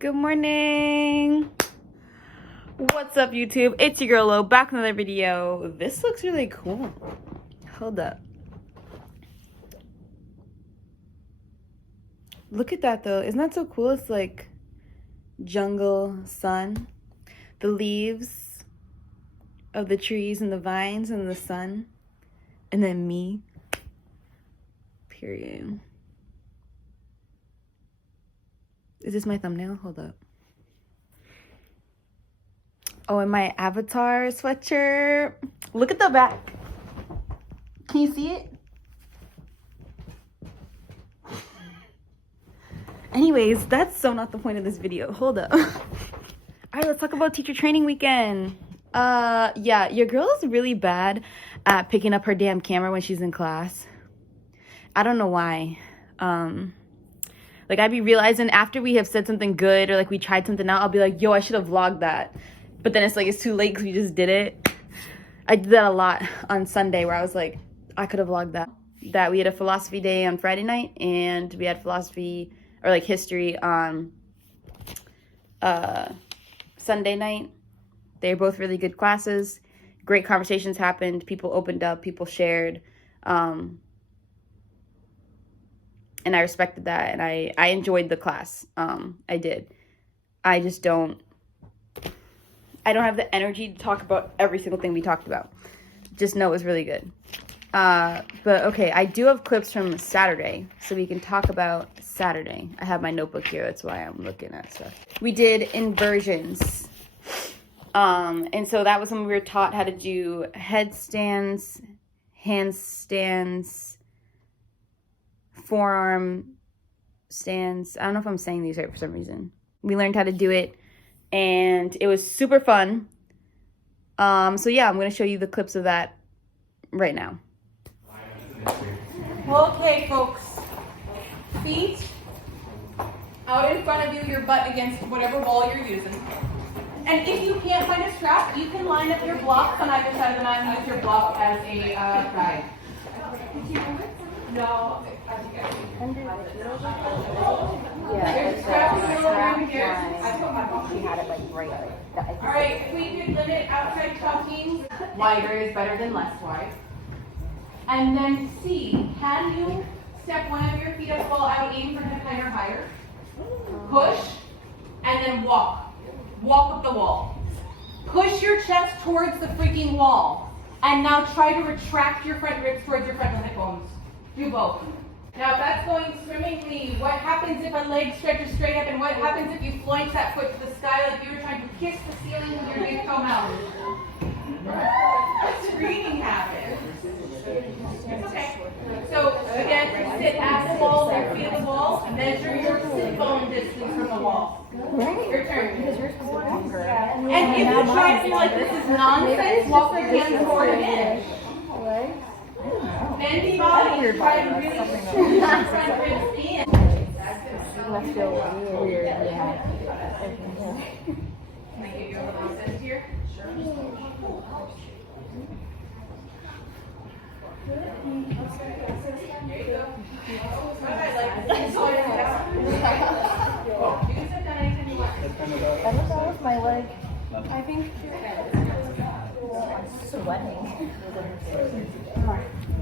Good morning. What's up, YouTube? It's your girl Lo, back with another video. This looks really cool. Hold up. Look at that though. Isn't that so cool? It's like jungle sun. The leaves of the trees and the vines and the sun. And then me. Period. Is this my thumbnail? Hold up. Oh, and my avatar sweatshirt. Look at the back. Can you see it? Anyways, that's so not the point of this video. Hold up. All right, let's talk about teacher training weekend. Yeah, your girl is really bad at picking up her damn camera when she's in class. I don't know why. Like, I'd be realizing after we have said something good or like we tried something out, I'll be like, yo, I should have vlogged that. But then it's like, it's too late because we just did it. I did that a lot on Sunday where I was like, I could have vlogged that. That we had a philosophy day on Friday night and we had philosophy or like history on Sunday night. They were both really good classes. Great conversations happened. People opened up. People shared. And I respected that, and I enjoyed the class. I did. I just don't have the energy to talk about every single thing we talked about. Just know it was really good. But okay, I do have clips from Saturday, so we can talk about Saturday. I have my notebook here, that's why I'm looking at stuff. We did inversions. And so that was when we were taught how to do headstands, handstands, forearm stands. I don't know if I'm saying these right for some reason. We learned how to do it and it was super fun. So yeah, I'm gonna show you the clips of that right now. Okay, folks. Feet out in front of you, your butt against whatever wall you're using. And if you can't find a strap, you can line up your blocks on either side of the mat and use your block as a guide. No. Alright, if we could limit outside talking, wider is better than less wide. And then C, can you step one of your feet up the wall out, aim for hip height or higher? Push, and then walk. Walk up the wall. Push your chest towards the freaking wall. And now try to retract your front ribs towards your frontal hip bones. Do both. Now, if that's going swimmingly, what happens if a leg stretches straight up, and what happens if you flank that foot to the sky like you were trying to kiss the ceiling with your big toe mouth? Screaming happens. It's okay. So, again, sit at the wall, your feet at the wall, and measure your sit bone distance from the wall. Your turn. And if you try to feel like this is nonsense, walk your hands forward and in. Bend the body, try to really push your front ribs in. I feel weird, yeah. Can I give you a little assist here? Sure. There you go. What I like is slow your down. You can sit down anytime you want. I look down with my leg. I think I'm sweating.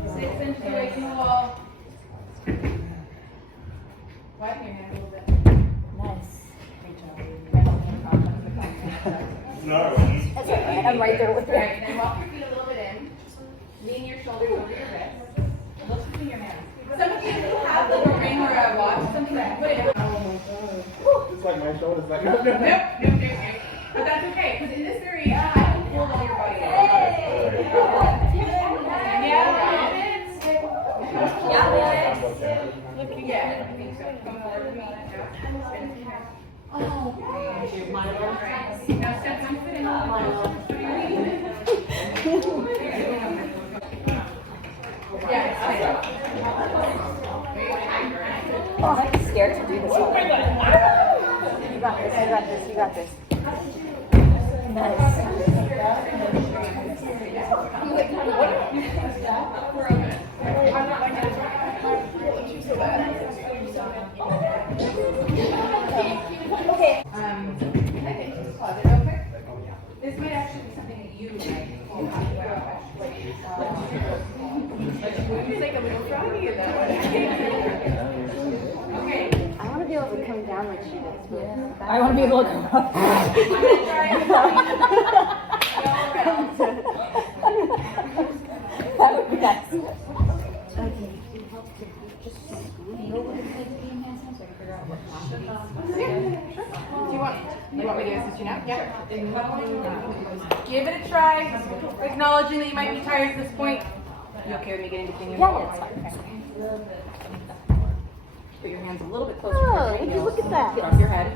6 inches away from the wall. Wipe your hand a little bit. Nice. No. That's alright, I'm right there with you. Alright, then walk your feet a little bit in. Lean your shoulders over your wrists. Look between your hands. Some of you have like a ring or a watch, something like that. It's like my shoulders. Like, Nope. But that's okay, because in this area, I can pull all your body weight. Yeah, I think so. Come forward with me. Now step one foot in. Yeah, Oh, I'm scared to do this one. You got this, you got this, you got this. Nice. Okay, Can I get to the closet real quick? This might actually be something that you like will have to wear. He's like a little froggy in that way. Okay. I want to be able to come down like she does. I want to be able to come up. I'm gonna try and go around. That would be nice. Do you want me to assist you now? Yeah. Give it a try. Acknowledging that you might be tired at this point. You okay with me getting between your Yeah, legs? that's fine. Put your hands a little bit closer to Oh, your would face. you look at that? Across your head.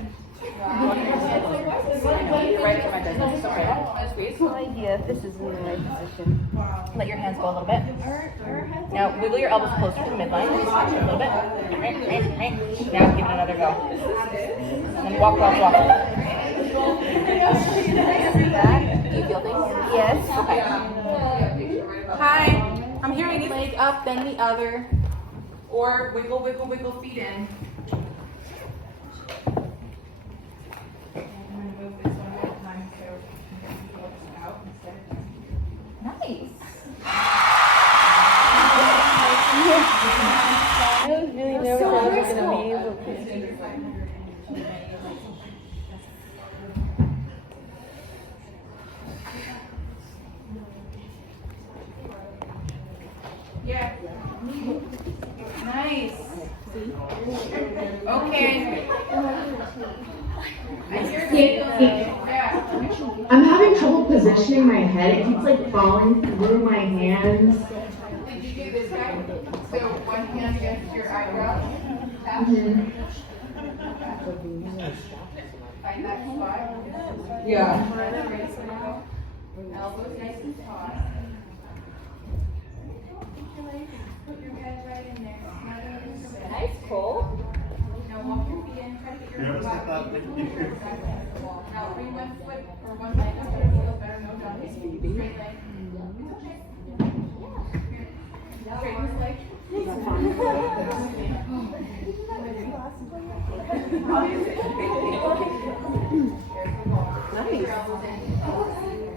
Right to my business. Okay. Squeeze. No idea if this is in the right position. Let your hands go a little bit. Now wiggle your elbows closer to the midline. A little bit. Now give it another go. And then walk, walk, walk. Do you feel things? Yes. Okay. Hi. I'm hearing leg up, then the other. Or wiggle, wiggle, wiggle, feet in. Nice. I was really nervous I wasn't going to be able to. Yeah. Nice. Okay. I'm having trouble positioning my head. It keeps like falling through my hands. Did you do this guy? So one hand against your eyebrow. Find that spot. Yeah. Elbows nice and taut. Put your head right in there. Nice, Cole. Now walk your feet in. Try to get your You ever butt said that? against the wall. Now bring one foot or one leg up. It'll feel better. No dummy. Straight leg. Straighten this leg.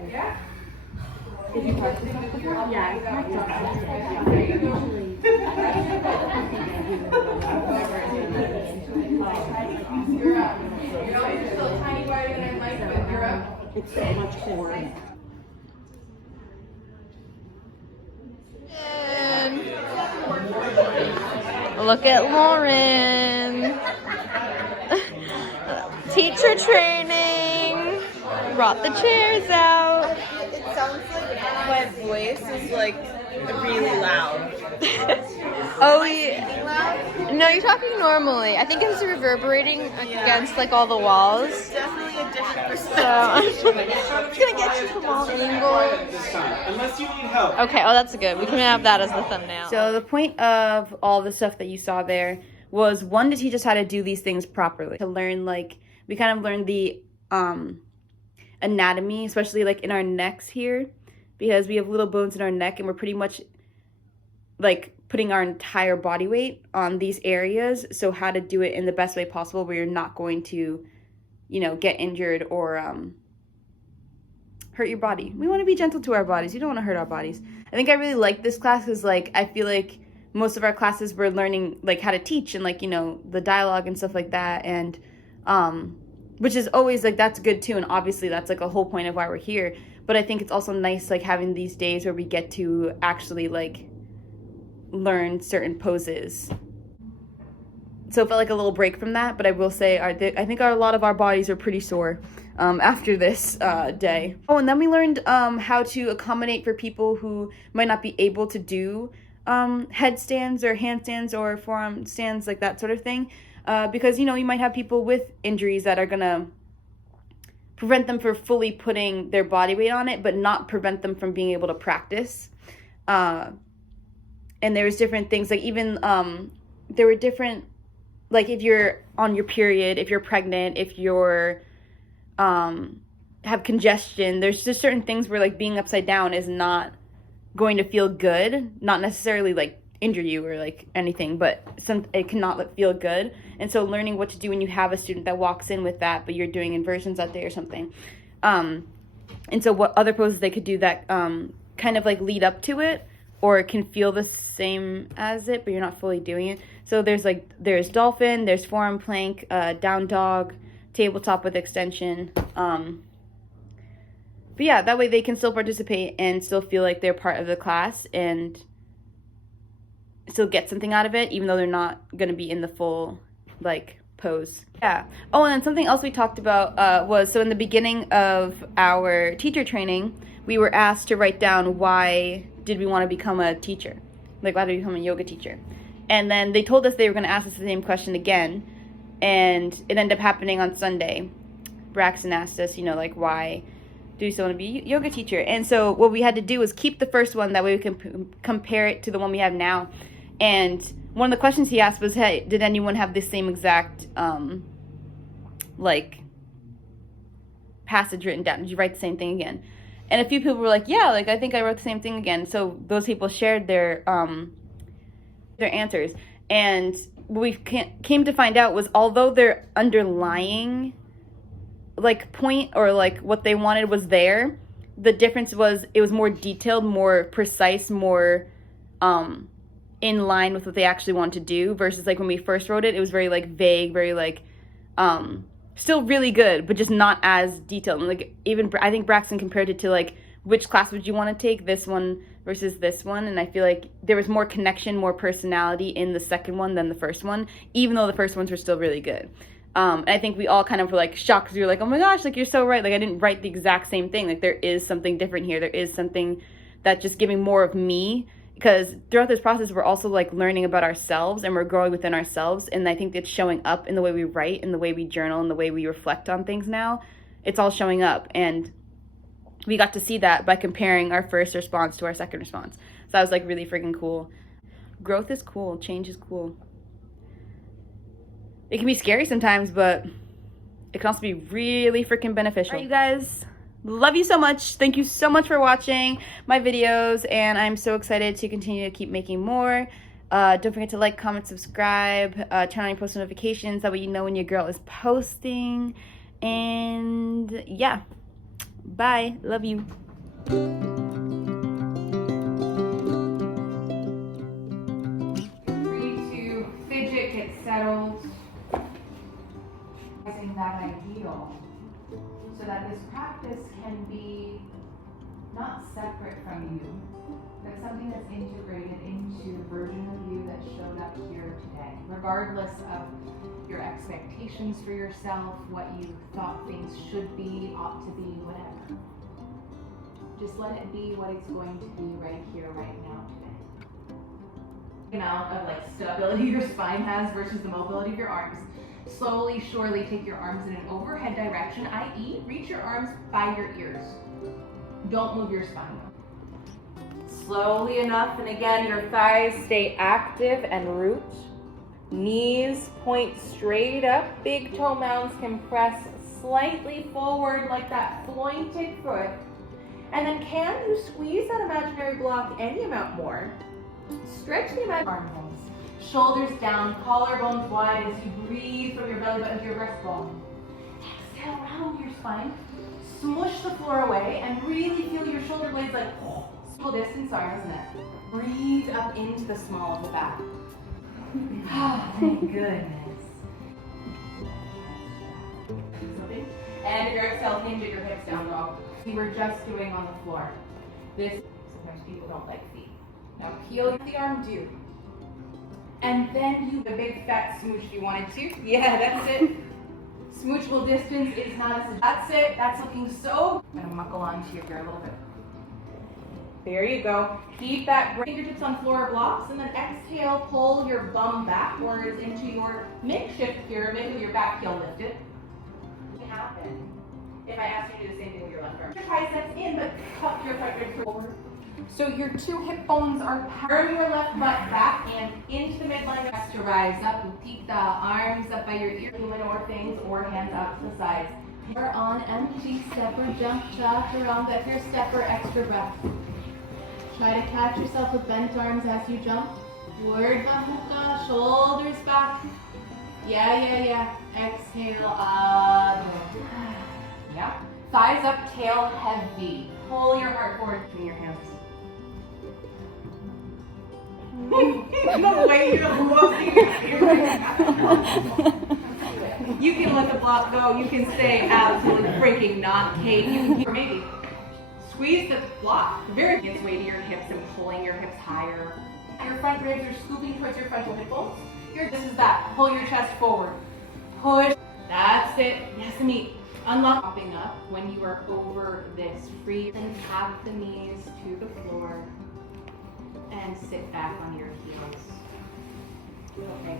Yeah? You're up. You're always still a tiny wider than I'd like, but you're up. It's so much cooler. Look at Lauren. Teacher training. Brought the chairs out. It sounds like my voice is like really loud. Oh, yeah. No, you're talking normally. I think it's reverberating against like all the walls. It's definitely a different So perspective. I'm just gonna get you from all angles. Unless you need help. Okay, oh that's good. We can have that as the thumbnail. So the point of all the stuff that you saw there was one, to teach us how to do these things properly. To learn, like, we kind of learned the anatomy, especially like in our necks here, because we have little bones in our neck and we're pretty much like putting our entire body weight on these areas. So how to do it in the best way possible where you're not going to, you know, get injured or hurt your body. We want to be gentle to our bodies. We don't want to hurt our bodies. I think I really like this class because, like, I feel like most of our classes we're learning, like, how to teach and, like, you know, the dialogue and stuff like that. And which is always, like, that's good too. And obviously that's, like, a whole point of why we're here. But I think it's also nice, like, having these days where we get to actually, like, learn certain poses. So it felt like a little break from that, but I will say I think a lot of our bodies are pretty sore after this day. Oh, and then we learned how to accommodate for people who might not be able to do headstands or handstands or forearm stands, like that sort of thing, because, you know, you might have people with injuries that are gonna prevent them from fully putting their body weight on it, but not prevent them from being able to practice. And there's different things, like even there were different, like if you're on your period, if you're pregnant, if you're have congestion, there's just certain things where, like, being upside down is not going to feel good, not necessarily like injure you or like anything, but it cannot feel good. And so learning what to do when you have a student that walks in with that, but you're doing inversions that day or something. And so what other poses they could do that kind of like lead up to it or can feel the same as it, but you're not fully doing it. So there's dolphin, there's forearm plank, down dog, tabletop with extension. But yeah, that way they can still participate and still feel like they're part of the class and still get something out of it, even though they're not going to be in the full like pose. Yeah. Oh, and then something else we talked about was, so in the beginning of our teacher training, we were asked to write down why did we want to become a teacher, like why did we become a yoga teacher. And then they told us they were going to ask us the same question again, and it ended up happening on Sunday. Braxton asked us, like, why do you still want to be a yoga teacher? And so what we had to do was keep the first one, that way we can compare it to the one we have now. And one of the questions he asked was, hey, did anyone have the same exact like passage written down? Did you write the same thing again? And a few people were like, yeah, like I think I wrote the same thing again. So those people shared their answers. And what we came to find out was, although their underlying like point or like what they wanted was there, the difference was it was more detailed, more precise, more in line with what they actually wanted to do, versus like when we first wrote it, it was very like vague, very like still really good, but just not as detailed. And like even I think Braxton compared it to like, which class would you want to take, this one versus this one, and I feel like there was more connection, more personality in the second one than the first one, even though the first ones were still really good. And I think we all kind of were like shocked, because we were like, oh my gosh, like you're so right, like I didn't write the exact same thing, like there is something different here, there is something that's just giving more of me, because throughout this process we're also like learning about ourselves and we're growing within ourselves, and I think it's showing up in the way we write, in the way we journal, in the way we reflect on things now. It's all showing up, and we got to see that by comparing our first response to our second response. So that was like really freaking cool. Growth is cool, change is cool. It can be scary sometimes, but it can also be really freaking beneficial. All right, you guys, love you so much. Thank you so much for watching my videos, and I'm so excited to continue to keep making more. Don't forget to like, comment, subscribe, turn on your post notifications, that way you know when your girl is posting. And yeah, bye, love you. Free to fidget, get settled. That ideal, so that this practice can be not separate from you, but something that's integrated into the version of you that showed up here today, regardless of your expectations for yourself, what you thought things should be, ought to be, whatever. Just let it be what it's going to be right here, right now, today. Amount of like stability your spine has versus the mobility of your arms. Slowly, surely take your arms in an overhead direction, i.e. reach your arms by your ears. Don't move your spine. Slowly enough, and again, your thighs stay active and root. Knees point straight up, big toe mounds can press slightly forward like that pointed foot. And then can you squeeze that imaginary block any amount more? Stretch the imaginary arm bones. Shoulders down, collarbones wide as you breathe from your belly button to your breastbone. Exhale, round your spine. Smush the floor away and really feel your shoulder blades like full distance, arms and neck. Breathe up into the small of the back. Oh, thank goodness. And if your exhale, hinge at your hips down, dog. We were just doing on the floor. This, sometimes people don't like feet. Now peel the arm, do. And then you, the big fat smooch if you wanted to. Yeah, that's it. Smoochable distance is not as, that's it. That's looking so. I'm gonna muckle onto your ear a little bit. There you go. Keep that fingertips on floor blocks, and then exhale, pull your bum backwards into your makeshift pyramid with your back heel lifted. What would happen if I asked you to do the same thing with your left arm? Your triceps in, but tuck your right rib forward. So your two hip bones are turn your left butt back and into the midline. Rest to rise up, Utthita, arms up by your ear, or things, or hands out to the sides. You're on empty, step or jump, chaturanga. If you're step or extra breath. Try to catch yourself with bent arms as you jump. Word the hookah, shoulders back. Yeah. Exhale, up. Yeah. Thighs up, tail heavy. Pull your heart forward between your hands. No way you're losing You can let the block go. You can stay absolutely freaking not, Kate. Or maybe squeeze the block very its way to your hips and pulling your hips higher. Your front ribs are scooping towards your frontal hip bones. This is that. Pull your chest forward. Push. That's it. Yasami. Unlock. Popping up when you are over this. Free and tap the knees to the floor and sit back on your heels. Okay.